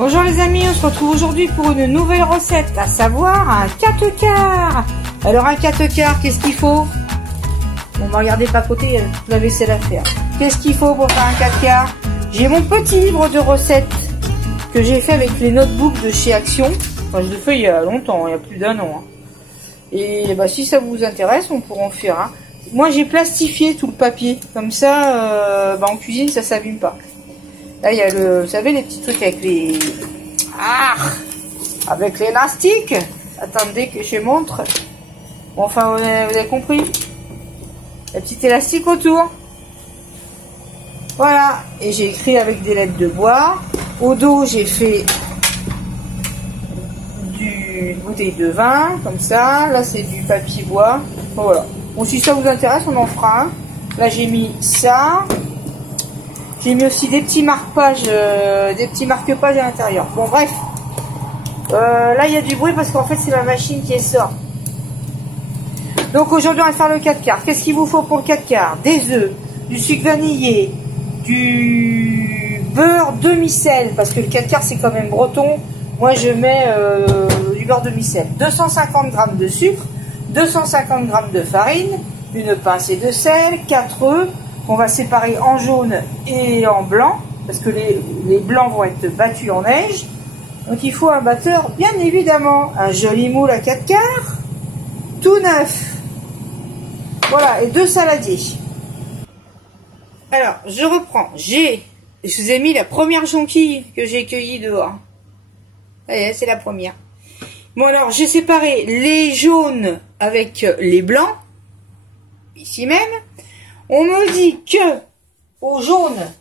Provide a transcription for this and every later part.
Bonjour les amis, on se retrouve aujourd'hui pour une nouvelle recette, à savoir un 4 quarts. Alors un 4 quarts, qu'est-ce qu'il faut? Bon, bah regardez pas à côté, il y a toute la vaisselle à faire. Qu'est-ce qu'il faut pour faire un 4 quarts? J'ai mon petit livre de recettes que j'ai fait avec les notebooks de chez Action. Enfin, je l'ai fait il y a longtemps, il y a plus d'un an. Et bah si ça vous intéresse, on pourra en faire un. Moi j'ai plastifié tout le papier, comme ça, en cuisine ça s'abîme pas. Là il y a le, vous savez les petits trucs avec les, avec l'élastique. Attendez que je montre. Bon, enfin vous avez compris. La petite élastique autour. Voilà. Et j'ai écrit avec des lettres de bois. Au dos j'ai fait une bouteille de vin, comme ça. Là c'est du papier bois. Voilà. Bon, si ça vous intéresse, on en fera un. Là j'ai mis ça. J'ai mis aussi des petits marque-pages, à l'intérieur. Bon bref. Là il y a du bruit parce qu'en fait c'est ma machine qui sort. Donc aujourd'hui on va faire le 4 quarts. Qu'est-ce qu'il vous faut pour le 4 quarts? Des œufs, du sucre vanillé, du beurre demi-sel, parce que le 4 quarts c'est quand même breton. Moi je mets du beurre demi-sel. 250 g de sucre, 250 g de farine, une pincée de sel, 4 œufs qu'on va séparer en jaune et en blanc, parce que les blancs vont être battus en neige. Donc il faut un batteur, bien évidemment, un joli moule à 4 quarts, tout neuf. Voilà, et 2 saladiers. Alors, je reprends. Je vous ai mis la première jonquille que j'ai cueillie dehors. Allez, c'est la première. Bon, alors, j'ai séparé les jaunes avec les blancs. Ici même. On me dit que au jaune,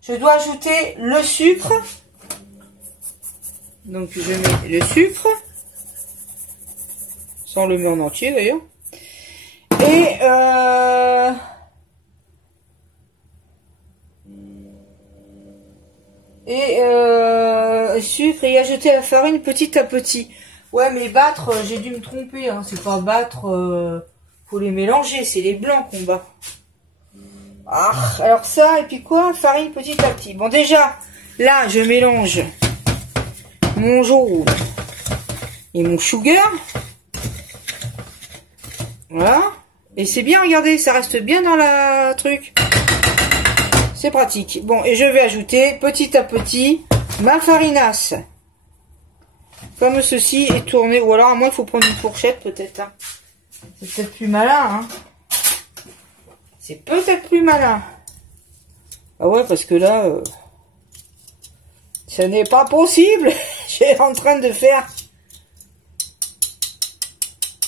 je dois ajouter le sucre. Donc, je mets le sucre. Sans le mettre en entier, d'ailleurs. Sucre et ajouter la farine petit à petit. Ouais, mais battre, j'ai dû me tromper, hein. C'est pas battre, faut les mélanger, c'est les blancs qu'on bat. Alors ça, et puis quoi? Farine petit à petit. Bon, déjà, là, je mélange mon jaune et mon sugar. Voilà. Et c'est bien, regardez, ça reste bien dans la truc. C'est pratique. Bon, et je vais ajouter petit à petit ma farinasse. Comme ceci, et tourner. Ou alors, à moi, il faut prendre une fourchette, peut-être. Hein. C'est peut-être plus malin, hein. C'est peut-être plus malin. Ah ouais, parce que là, ce n'est pas possible. Je suis en train de faire.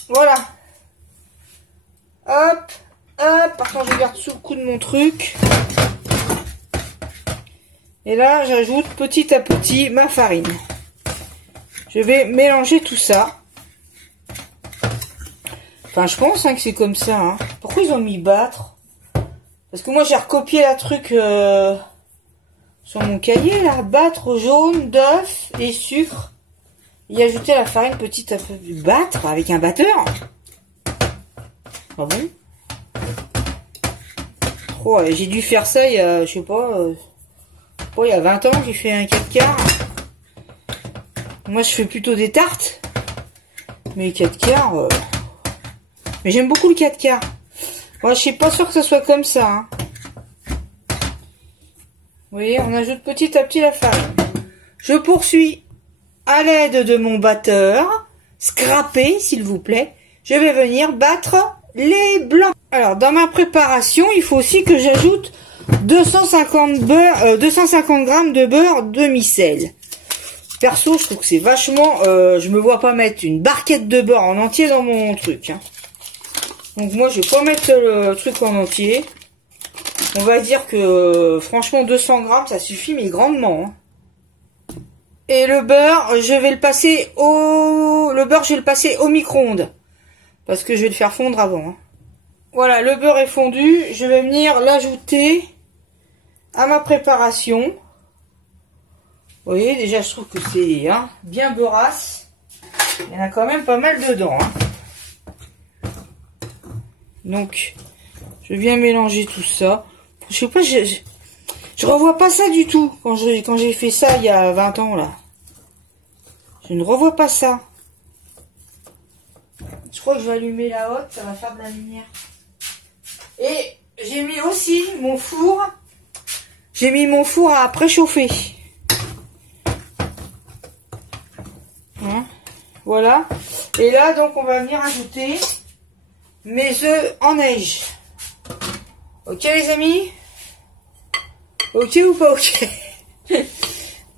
Voilà. Hop, hop. Par contre, je garde sous le coup de mon truc. Et là, j'ajoute petit à petit ma farine. Je vais mélanger tout ça. Enfin, je pense que c'est comme ça. Hein. Pourquoi ils ont mis battre? Parce que moi, j'ai recopié la truc sur mon cahier, là. Battre jaune d'œuf et sucre. Et ajouter la farine petit à petit. Battre avec un batteur? Ah bon? Oh, j'ai dû faire ça il y a, je sais pas, il y a 20 ans, j'ai fait un 4 quarts. Moi, je fais plutôt des tartes. Mais 4 quarts... Mais j'aime beaucoup le 4 quarts. Moi, je suis pas sûre que ce soit comme ça. Hein. Vous voyez, on ajoute petit à petit la farine. Je poursuis à l'aide de mon batteur. Scraper, s'il vous plaît. Je vais venir battre les blancs. Alors, dans ma préparation, il faut aussi que j'ajoute 250 g de beurre demi-sel. Perso, je trouve que c'est vachement... je me vois pas mettre une barquette de beurre en entier dans mon truc. Hein. Donc moi, je vais pas mettre le truc en entier. On va dire que, franchement, 200 g, ça suffit, mais grandement. Hein. Et le beurre, je vais le passer au micro-ondes. Parce que je vais le faire fondre avant. Hein. Voilà, le beurre est fondu. Je vais venir l'ajouter à ma préparation. Vous voyez, déjà, je trouve que c'est bien beurrasse. Il y en a quand même pas mal dedans. Hein. Donc, je viens mélanger tout ça. Je sais pas, Je revois pas ça du tout quand j'ai fait ça il y a 20 ans là. Je ne revois pas ça. Je crois que je vais allumer la hotte, ça va faire de la lumière. Et j'ai mis aussi mon four. J'ai mis mon four à préchauffer. Hein, voilà. Et là, donc, on va venir ajouter mes œufs en neige. Ok, les amis? Ok ou pas ok?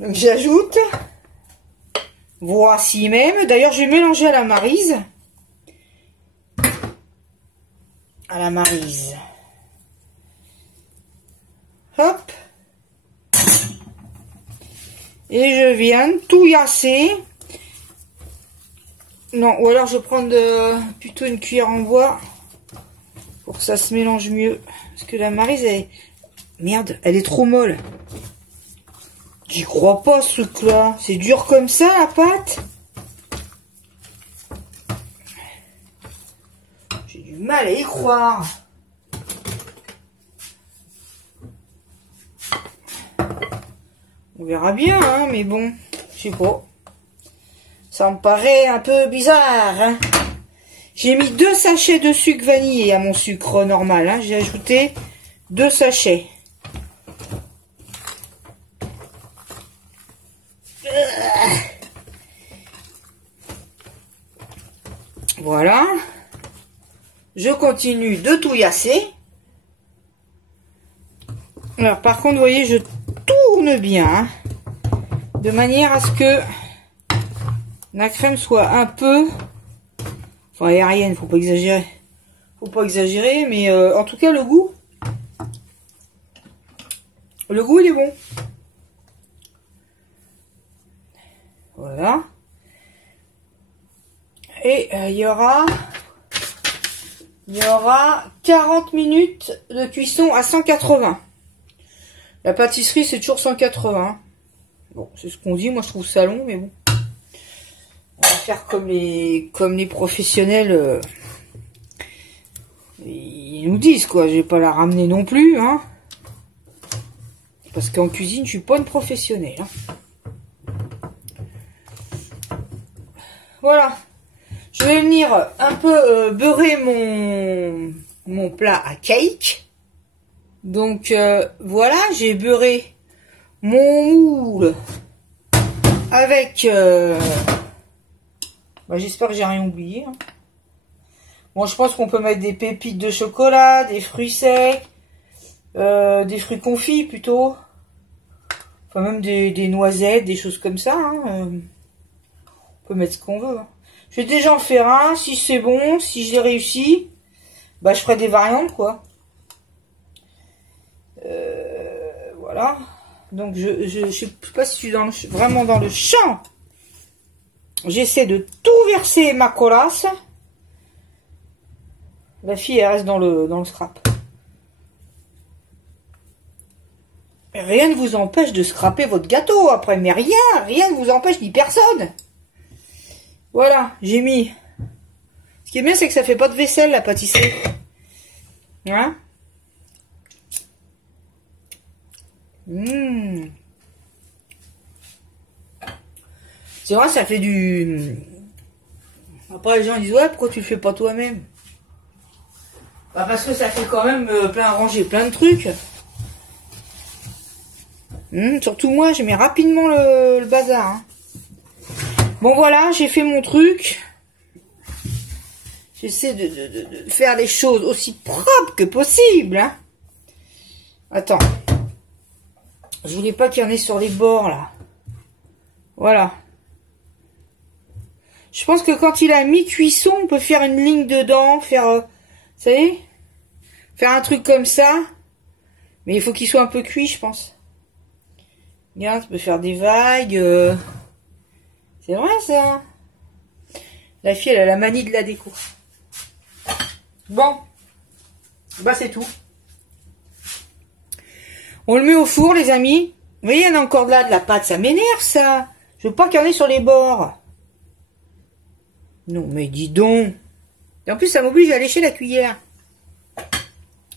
Donc, j'ajoute. Voici même. D'ailleurs, je vais mélanger à la maryse. À la maryse. Hop. Et je viens touillasser. Non, ou alors je vais prendre plutôt une cuillère en bois pour que ça se mélange mieux. Parce que la maryse, elle... Merde, elle est trop molle. J'y crois pas ce truc-là. C'est dur comme ça, la pâte. J'ai du mal à y croire. On verra bien, hein, mais bon, je sais pas. Ça me paraît un peu bizarre, hein. J'ai mis 2 sachets de sucre vanillé à mon sucre normal, hein. J'ai ajouté 2 sachets. Voilà. Je continue de touillasser. Alors, par contre, vous voyez, je tourne bien, hein, de manière à ce que la crème soit un peu, enfin aérienne, faut pas exagérer, mais en tout cas le goût il est bon. Voilà. Et il y aura 40 minutes de cuisson à 180. La pâtisserie, c'est toujours 180. Bon, c'est ce qu'on dit. Moi, je trouve ça long, mais bon. On va faire comme les professionnels. Ils nous disent, quoi. Je vais pas la ramener non plus, hein. Parce qu'en cuisine, je suis pas une professionnelle. Hein. Voilà. Je vais venir un peu beurrer mon plat à cake. Donc voilà, j'ai beurré mon moule avec... bah, j'espère que j'ai rien oublié. Hein. Bon, je pense qu'on peut mettre des pépites de chocolat, des fruits secs, des fruits confits plutôt. Enfin même des noisettes, des choses comme ça. Hein. On peut mettre ce qu'on veut. Hein. Je vais déjà en faire un. Si c'est bon, si je l'ai réussi, bah je ferai des variantes quoi. Voilà. Donc je sais pas si je suis vraiment dans le champ. J'essaie de tout verser ma colasse. La fille elle reste dans le scrap. Rien ne vous empêche de scraper votre gâteau après, mais rien ne vous empêche ni personne. Voilà, j'ai mis. Ce qui est bien, c'est que ça fait pas de vaisselle la pâtisserie. Hein? Mmh. C'est vrai, ça fait du... Après, les gens disent, ouais, pourquoi tu le fais pas toi-même? Bah, parce que ça fait quand même ranger plein de trucs. Surtout moi, je mets rapidement le bazar. Hein. Bon, voilà, j'ai fait mon truc. J'essaie de faire les choses aussi propres que possible. Hein. Attends. Je voulais pas qu'il y en ait sur les bords, là. Voilà. Je pense que quand il a mis cuisson, on peut faire une ligne dedans, faire... vous savez, faire un truc comme ça. Mais il faut qu'il soit un peu cuit, je pense. Regarde, tu peux faire des vagues. C'est vrai, ça. La fille, elle a la manie de la déco. Bon. Bah, c'est tout. On le met au four, les amis. Vous voyez, il y en a encore de la pâte. Ça m'énerve, ça. Je veux pas qu'il y en ait sur les bords. Non, mais dis donc. Et en plus, ça m'oblige à lécher la cuillère.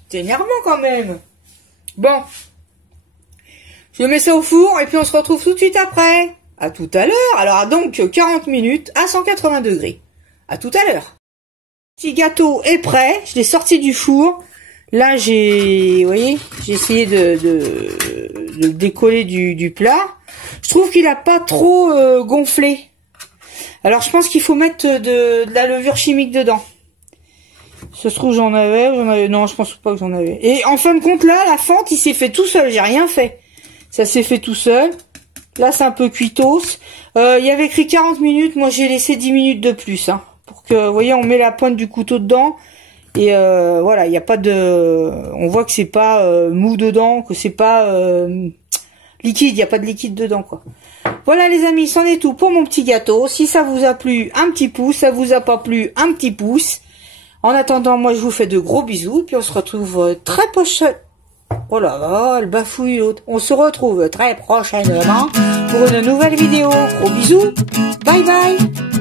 C'est énervant, quand même. Bon. Je mets ça au four et puis on se retrouve tout de suite après. À tout à l'heure. Alors donc 40 minutes à 180 degrés. À tout à l'heure. Le petit gâteau est prêt. Je l'ai sorti du four. Là vous voyez, j'ai essayé de le décoller du plat. Je trouve qu'il a pas trop gonflé. Alors je pense qu'il faut mettre de la levure chimique dedans. Ça se trouve j'en avais, non je pense pas que j'en avais. Et en fin de compte là, la fente il s'est fait tout seul, j'ai rien fait. Ça s'est fait tout seul. Là c'est un peu cuitos. Il y avait écrit 40 minutes, moi j'ai laissé 10 minutes de plus. Hein, pour que, vous voyez, on met la pointe du couteau dedans. Et voilà, il n'y a pas de... On voit que c'est pas mou dedans, que c'est pas liquide, il n'y a pas de liquide dedans, quoi. Voilà les amis, c'en est tout pour mon petit gâteau. Si ça vous a plu, un petit pouce. Ça vous a pas plu, un petit pouce. En attendant, moi je vous fais de gros bisous. Puis on se retrouve très prochainement. Oh là là, elle bafouille l'autre. On se retrouve très prochainement pour une nouvelle vidéo. Gros bisous. Bye bye.